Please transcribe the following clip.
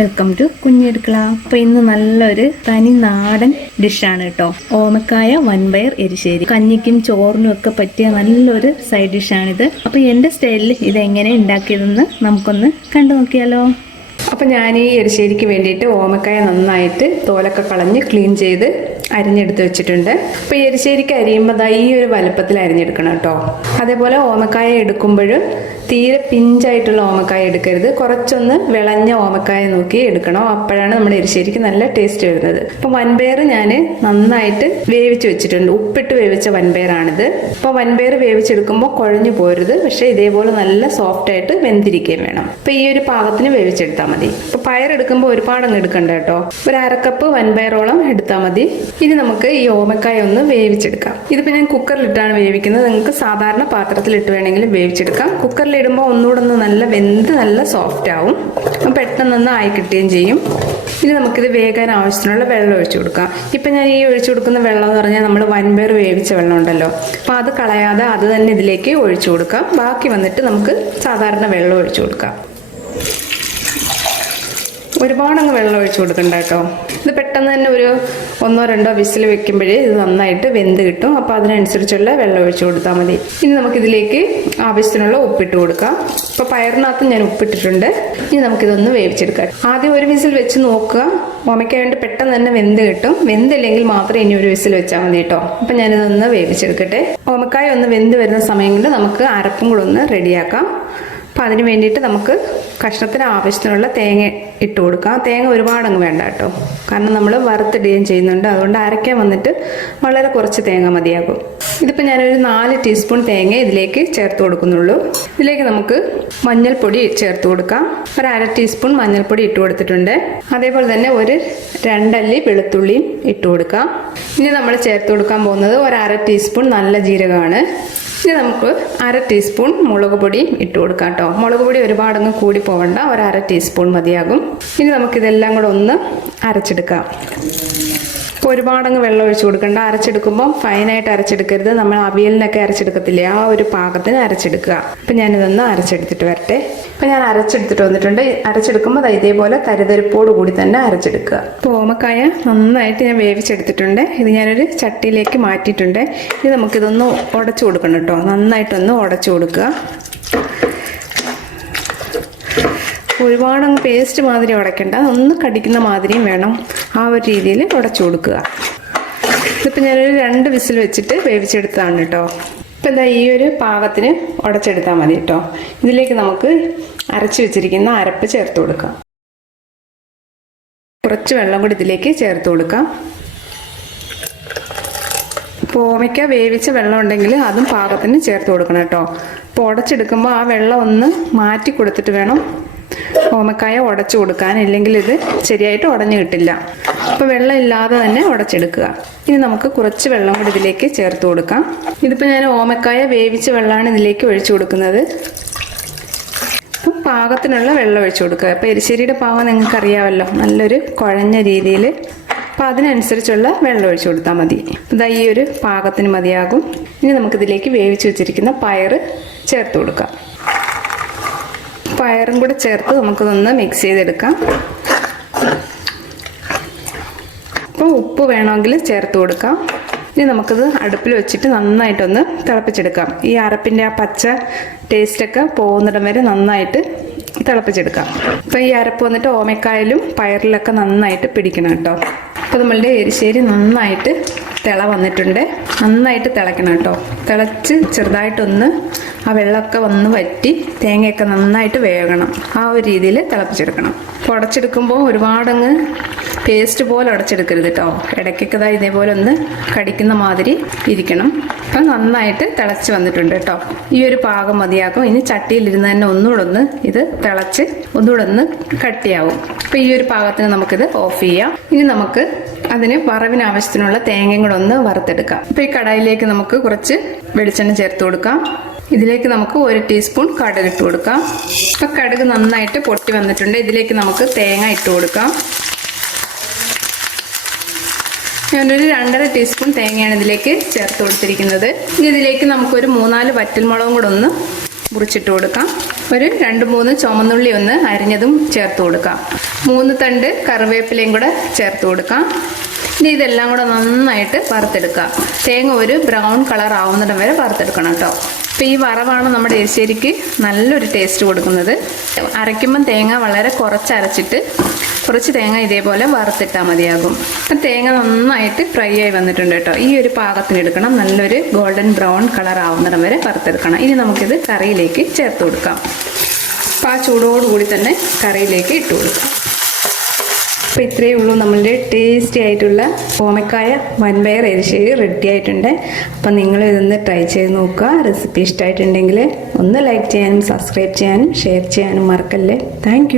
Welcome to കുഞ്ഞെടുക്കള. അപ്പോൾ ഇന്ന് നല്ലൊരു തനി നാടൻ ഡിഷാണ് കേട്ടോ. ഓമക്കായ വൻപയർ എരിശ്ശേരി. കഞ്ഞിക്കും ചോറിനും ഒക്കെ പറ്റിയ നല്ലൊരു സൈഡ് ഡിഷാണിത്. അപ്പോൾ എൻ്റെ സ്റ്റൈലിൽ ഇതെങ്ങനെ ഉണ്ടാക്കിയതെന്ന് നമുക്കൊന്ന് കണ്ടു നോക്കിയാലോ. അപ്പോൾ ഞാൻ ഈ എരിശ്ശേരിക്ക് വേണ്ടിയിട്ട് ഓമക്കായ നന്നായിട്ട് തോലൊക്കെ കളഞ്ഞ് ക്ലീൻ ചെയ്ത് അരിഞ്ഞെടുത്ത് വെച്ചിട്ടുണ്ട്. അപ്പോൾ ഈ എരിശ്ശേരിക്ക് അരിയുമ്പോൾ ഈ ഒരു വലുപ്പത്തിൽ അരിഞ്ഞെടുക്കണം കേട്ടോ. അതേപോലെ ഓമക്കായ എടുക്കുമ്പോഴും തീരെ പിഞ്ചായിട്ടുള്ള ഓമക്കായ എടുക്കരുത്, കുറച്ചൊന്ന് വിളഞ്ഞ ഓമക്കായ നോക്കി എടുക്കണം. അപ്പോഴാണ് നമ്മുടെ എരിശ്ശേരിക്ക് നല്ല ടേസ്റ്റ് വരുന്നത്. അപ്പോൾ വൻപയർ ഞാൻ നന്നായിട്ട് വേവിച്ച് വെച്ചിട്ടുണ്ട്. ഉപ്പിട്ട് വേവിച്ച വൻപയറാണിത്. അപ്പോൾ വൻപയർ വേവിച്ചെടുക്കുമ്പോൾ കുഴഞ്ഞു പോരുത്, പക്ഷേ ഇതേപോലെ നല്ല സോഫ്റ്റ് ആയിട്ട് വെന്തിരിക്കുകയും വേണം. അപ്പോൾ ഈ ഒരു പാകത്തിന് വേവിച്ചെടുത്താൽ മതി. അപ്പോൾ പയറെടുക്കുമ്പോൾ ഒരുപാടങ്ങ് എടുക്കണ്ട കേട്ടോ. ഒരു അരക്കപ്പ് വൻപയറോളം എടുത്താൽ മതി. ഇനി നമുക്ക് ഈ ഓമക്കായ ഒന്ന് വേവിച്ചെടുക്കാം. ഇതിപ്പോൾ ഞാൻ കുക്കറിലിട്ടാണ് വേവിക്കുന്നത്. നിങ്ങൾക്ക് സാധാരണ പാത്രത്തിലിട്ട് വേണമെങ്കിലും വേവിച്ചെടുക്കാം. കുക്കറിൽ ഇടുമ്പോൾ ഒന്നുകൂടെ ഒന്ന് നല്ല വെന്ത് നല്ല സോഫ്റ്റ് ആവും, പെട്ടെന്നൊന്ന് ആയി കിട്ടുകയും ചെയ്യും. ഇനി നമുക്കിത് വേകാൻ ആവശ്യത്തിനുള്ള വെള്ളം ഒഴിച്ചു കൊടുക്കാം. ഇപ്പം ഞാൻ ഈ ഒഴിച്ചു കൊടുക്കുന്ന വെള്ളം എന്ന് പറഞ്ഞാൽ നമ്മൾ വൻപയർ വേവിച്ച വെള്ളം ഉണ്ടല്ലോ, അപ്പോൾ അത് കളയാതെ അത് തന്നെ ഇതിലേക്ക് ഒഴിച്ചു കൊടുക്കാം. ബാക്കി വന്നിട്ട് നമുക്ക് സാധാരണ വെള്ളം ഒഴിച്ചു കൊടുക്കാം. ഒരുപാടങ്ങ് വെള്ളം ഒഴിച്ചു കൊടുക്കണ്ട കേട്ടോ. ഇത് പെട്ടെന്ന് തന്നെ ഒരു 1-2 വിസിൽ വെക്കുമ്പോഴേ ഇത് നന്നായിട്ട് വെന്ത് കിട്ടും. അപ്പോൾ അതിനനുസരിച്ചുള്ള വെള്ളം ഒഴിച്ചു കൊടുത്താൽ മതി. ഇനി നമുക്കിതിലേക്ക് ആവശ്യത്തിനുള്ള ഉപ്പിട്ട് കൊടുക്കാം. ഇപ്പോൾ പയറിനകത്ത് ഞാൻ ഉപ്പിട്ടിട്ടുണ്ട്. ഇനി നമുക്കിതൊന്ന് വേവിച്ചെടുക്കാം. ആദ്യം ഒരു വിസിൽ വെച്ച് നോക്കുക. ഓമയ്ക്ക് വേണ്ടി പെട്ടെന്ന് തന്നെ വെന്ത് കിട്ടും. വെന്തില്ലെങ്കിൽ മാത്രമേ ഇനി ഒരു വിസിൽ വെച്ചാൽ മതി കേട്ടോ. അപ്പം ഞാനിതൊന്ന് വേവിച്ചെടുക്കട്ടെ. ഓമക്കായ ഒന്ന് വെന്ത് വരുന്ന സമയം കൊണ്ട് നമുക്ക് അരപ്പും കൂടെ ഒന്ന് റെഡിയാക്കാം. അപ്പോൾ അതിന് വേണ്ടിയിട്ട് നമുക്ക് കഷ്ണത്തിന് ആവശ്യത്തിനുള്ള തേങ്ങ ഇട്ട് കൊടുക്കാം. തേങ്ങ ഒരുപാടങ്ങ് വേണ്ട കേട്ടോ, കാരണം നമ്മൾ വറുത്തിടുകയും ചെയ്യുന്നുണ്ട്. അതുകൊണ്ട് അരയ്ക്കാൻ വന്നിട്ട് വളരെ കുറച്ച് തേങ്ങ മതിയാകും. ഇതിപ്പോൾ ഞാനൊരു 4 ടീസ്പൂൺ തേങ്ങ ഇതിലേക്ക് ചേർത്ത് കൊടുക്കുന്നുള്ളൂ. ഇതിലേക്ക് നമുക്ക് മഞ്ഞൾപ്പൊടി ചേർത്ത് കൊടുക്കാം. ഒരു 1/2 ടീസ്പൂൺ മഞ്ഞൾപ്പൊടി ഇട്ട് കൊടുത്തിട്ടുണ്ട്. അതേപോലെ തന്നെ ഒരു 2 അല്ലി വെളുത്തുള്ളിയും ഇട്ട് കൊടുക്കാം. ഇനി നമ്മൾ ചേർത്ത് കൊടുക്കാൻ പോകുന്നത് ഒരു 1/2 ടീസ്പൂൺ നല്ല ജീരകമാണ്. ഇനി നമുക്ക് 1/2 ടീസ്പൂൺ മുളക് പൊടി ഇട്ട് കൊടുക്കാം കേട്ടോ. മുളക് പൊടി ഒരുപാടങ്ങ് കൂടി പോകണ്ട, ഒരു 1/2 ടീസ്പൂൺ മതിയാകും. ഇനി നമുക്കിതെല്ലാം കൂടെ ഒന്ന് അരച്ചെടുക്കാം. ഇപ്പോൾ ഒരുപാടങ്ങ് വെള്ളം ഒഴിച്ചു കൊടുക്കണ്ട. അരച്ചെടുക്കുമ്പോൾ ഫൈനായിട്ട് അരച്ചെടുക്കരുത്. നമ്മൾ അവിയലിനൊക്കെ അരച്ചെടുക്കത്തില്ലേ, ആ ഒരു പാകത്തിന് അരച്ചെടുക്കുക. അപ്പം ഞാനിതൊന്ന് അരച്ചെടുത്തിട്ട് വരട്ടെ. അപ്പം ഞാൻ അരച്ചെടുത്തിട്ട് വന്നിട്ടുണ്ട്. അരച്ചെടുക്കുമ്പോൾ ഇതേപോലെ തരിതരിപ്പോട് കൂടി തന്നെ അരച്ചെടുക്കുക. അപ്പോൾ ഓമക്കായ നന്നായിട്ട് ഞാൻ വേവിച്ചെടുത്തിട്ടുണ്ട്. ഇത് ഞാനൊരു ചട്ടിയിലേക്ക് മാറ്റിയിട്ടുണ്ട്. ഇനി നമുക്കിതൊന്ന് ഉടച്ചു കൊടുക്കണം കേട്ടോ. നന്നായിട്ടൊന്ന് ഉടച്ചു കൊടുക്കുക. ഒരുപാടങ്ങ് പേസ്റ്റ് മാതിരി ഉടയ്ക്കണ്ട, ഒന്ന് കടിക്കുന്ന മാതിരിയും വേണം. ആ ഒരു രീതിയിൽ ഉടച്ചു കൊടുക്കുക. ഇതിപ്പോൾ ഞാനൊരു 2 വിസിൽ വെച്ചിട്ട് വേവിച്ചെടുത്തതാണ് കേട്ടോ. ഇപ്പം എന്താ ഈ ഒരു പാകത്തിന് ഉടച്ചെടുത്താൽ മതി കേട്ടോ. ഇതിലേക്ക് നമുക്ക് അരച്ച് വെച്ചിരിക്കുന്ന അരപ്പ് ചേർത്ത് കൊടുക്കാം. കുറച്ച് വെള്ളം കൂടി ഇതിലേക്ക് ചേർത്ത് കൊടുക്കാം. ഇപ്പോൾ ഓമയ്ക്ക വേവിച്ച വെള്ളം ഉണ്ടെങ്കിൽ അതും പാകത്തിന് ചേർത്ത് കൊടുക്കണം കേട്ടോ. ഇപ്പോൾ ഉടച്ചെടുക്കുമ്പോൾ ആ വെള്ളം ഒന്ന് മാറ്റി കൊടുത്തിട്ട് വേണം ഓമക്കായ ഉടച്ചു കൊടുക്കാൻ, ഇല്ലെങ്കിൽ ഇത് ശരിയായിട്ട് ഉടഞ്ഞു കിട്ടില്ല. അപ്പോൾ വെള്ളം ഇല്ലാതെ തന്നെ ഉടച്ചെടുക്കുക. ഇനി നമുക്ക് കുറച്ച് വെള്ളം കൂടി ഇതിലേക്ക് ചേർത്ത് കൊടുക്കാം. ഇതിപ്പോൾ ഞാൻ ഓമക്കായ വേവിച്ച വെള്ളമാണ് ഇതിലേക്ക് ഒഴിച്ചു കൊടുക്കുന്നത്. അപ്പം പാകത്തിനുള്ള വെള്ളം ഒഴിച്ചു കൊടുക്കുക. അപ്പോൾ എരിശ്ശേരിയുടെ പാകം നിങ്ങൾക്ക് അറിയാമല്ലോ, നല്ലൊരു കുഴഞ്ഞ രീതിയിൽ. അപ്പോൾ അതിനനുസരിച്ചുള്ള വെള്ളം ഒഴിച്ചു കൊടുത്താൽ മതി. ഇതാ ഈ ഒരു പാകത്തിന് മതിയാകും. ഇനി നമുക്കിതിലേക്ക് വേവിച്ച് വെച്ചിരിക്കുന്ന പയർ ചേർത്ത് കൊടുക്കാം. പയറും കൂടെ ചേർത്ത് നമുക്കിതൊന്ന് മിക്സ് ചെയ്തെടുക്കാം. അപ്പോൾ ഉപ്പ് വേണമെങ്കിൽ ചേർത്ത് കൊടുക്കാം. ഇനി നമുക്കിത് അടുപ്പിൽ വെച്ചിട്ട് നന്നായിട്ടൊന്ന് തിളപ്പിച്ചെടുക്കാം. ഈ അരപ്പിൻ്റെ ആ പച്ച ടേസ്റ്റൊക്കെ പോകുന്നിടം വരെ നന്നായിട്ട് തിളപ്പിച്ചെടുക്കാം. അപ്പോൾ ഈ അരപ്പ് വന്നിട്ട് ഓമക്കായലും പയറിലൊക്കെ നന്നായിട്ട് പിടിക്കണം കേട്ടോ. അപ്പോൾ നമ്മളുടെ എരിശ്ശേരി നന്നായിട്ട് തിള വന്നിട്ടുണ്ട്. നന്നായിട്ട് തിളയ്ക്കണം കേട്ടോ. തിളച്ച് ചെറുതായിട്ടൊന്ന് ആ വെള്ളമൊക്കെ വന്ന് വറ്റി തേങ്ങയൊക്കെ നന്നായിട്ട് വേകണം. ആ ഒരു രീതിയിൽ തിളപ്പിച്ചെടുക്കണം. അപ്പോൾ ഉടച്ചെടുക്കുമ്പോൾ ഒരുപാടങ്ങ് പേസ്റ്റ് പോലെ ഉടച്ചെടുക്കരുത് കേട്ടോ. ഇടയ്ക്കൊക്കെ ഇതേപോലെ ഒന്ന് കടിക്കുന്ന മാതിരി ഇരിക്കണം. അപ്പം നന്നായിട്ട് തിളച്ച് വന്നിട്ടുണ്ട് കേട്ടോ. ഈ ഒരു പാകം മതിയാകും. ഇനി ചട്ടിയിലിരുന്ന് തന്നെ ഒന്നുകൂടെ ഒന്ന് ഇത് തിളച്ച് ഒന്നുകൂടെ ഒന്ന് കട്ടിയാവും. അപ്പോൾ ഈ ഒരു പാകത്തിന് നമുക്കിത് ഓഫ് ചെയ്യാം. ഇനി നമുക്ക് അതിന് വറവിന് ആവശ്യത്തിനുള്ള തേങ്ങയും കൂടെ ഒന്ന് വറുത്തെടുക്കാം. അപ്പോൾ ഈ കടായിലേക്ക് നമുക്ക് കുറച്ച് വെളിച്ചെണ്ണ ചേർത്ത് കൊടുക്കാം. ഇതിലേക്ക് നമുക്ക് 1 ടീസ്പൂൺ കടുക് ഇട്ട് കൊടുക്കാം. അപ്പോൾ കടുക് നന്നായിട്ട് പൊട്ടി വന്നിട്ടുണ്ട്. ഇതിലേക്ക് നമുക്ക് തേങ്ങ ഇട്ട് കൊടുക്കാം. ഞാനൊരു 2.5 ടീസ്പൂൺ തേങ്ങയാണ് ഇതിലേക്ക് ചേർത്ത് കൊടുത്തിരിക്കുന്നത്. ഇനി ഇതിലേക്ക് നമുക്കൊരു 3-4 വറ്റൽമുളകും കൂടെ ഒന്ന് മുറിച്ചിട്ട് കൊടുക്കാം. ഒരു 2-3 ചുമന്നുള്ളി ഒന്ന് അരിഞ്ഞതും ചേർത്ത് കൊടുക്കാം. 3 തണ്ട് കറിവേപ്പിലയും കൂടെ ചേർത്ത് കൊടുക്കാം. ഇനി ഇതെല്ലാം കൂടെ നന്നായിട്ട് വറുത്തെടുക്കാം. തേങ്ങ ഒരു ബ്രൗൺ കളർ ആവുന്നിടം വരെ വറുത്തെടുക്കണം കേട്ടോ. അപ്പോൾ ഈ വറവാണ് നമ്മുടെ എരിശ്ശേരിക്ക് നല്ലൊരു ടേസ്റ്റ് കൊടുക്കുന്നത്. അരയ്ക്കുമ്പം തേങ്ങ വളരെ കുറച്ചരച്ചിട്ട് കുറച്ച് തേങ്ങ ഇതേപോലെ വറുത്തിട്ടാൽ മതിയാകും. അപ്പം തേങ്ങ നന്നായിട്ട് ഫ്രൈ ആയി വന്നിട്ടുണ്ട് കേട്ടോ. ഈ ഒരു പാകത്തിന് എടുക്കണം. നല്ലൊരു ഗോൾഡൻ ബ്രൗൺ കളർ ആവുന്നിടം വരെ വറുത്തെടുക്കണം. ഇനി നമുക്കിത് കറിയിലേക്ക് ചേർത്ത് കൊടുക്കാം. അപ്പോൾ ആ ചൂടോടുകൂടി തന്നെ കറിയിലേക്ക് ഇട്ട് കൊടുക്കാം. അപ്പോൾ ഇത്രയേ ഉള്ളൂ നമ്മളുടെ ടേസ്റ്റി ആയിട്ടുള്ള ഓമക്കായ വൻപയർ എരിശ്ശേരി റെഡി ആയിട്ടുണ്ട്. അപ്പം നിങ്ങൾ ഇതൊന്ന് ട്രൈ ചെയ്ത് നോക്കുക. റെസിപ്പി ഇഷ്ടമായിട്ടുണ്ടെങ്കിൽ ഒന്ന് ലൈക്ക് ചെയ്യാനും സബ്സ്ക്രൈബ് ചെയ്യാനും ഷെയർ ചെയ്യാനും മറക്കല്ലേ. താങ്ക്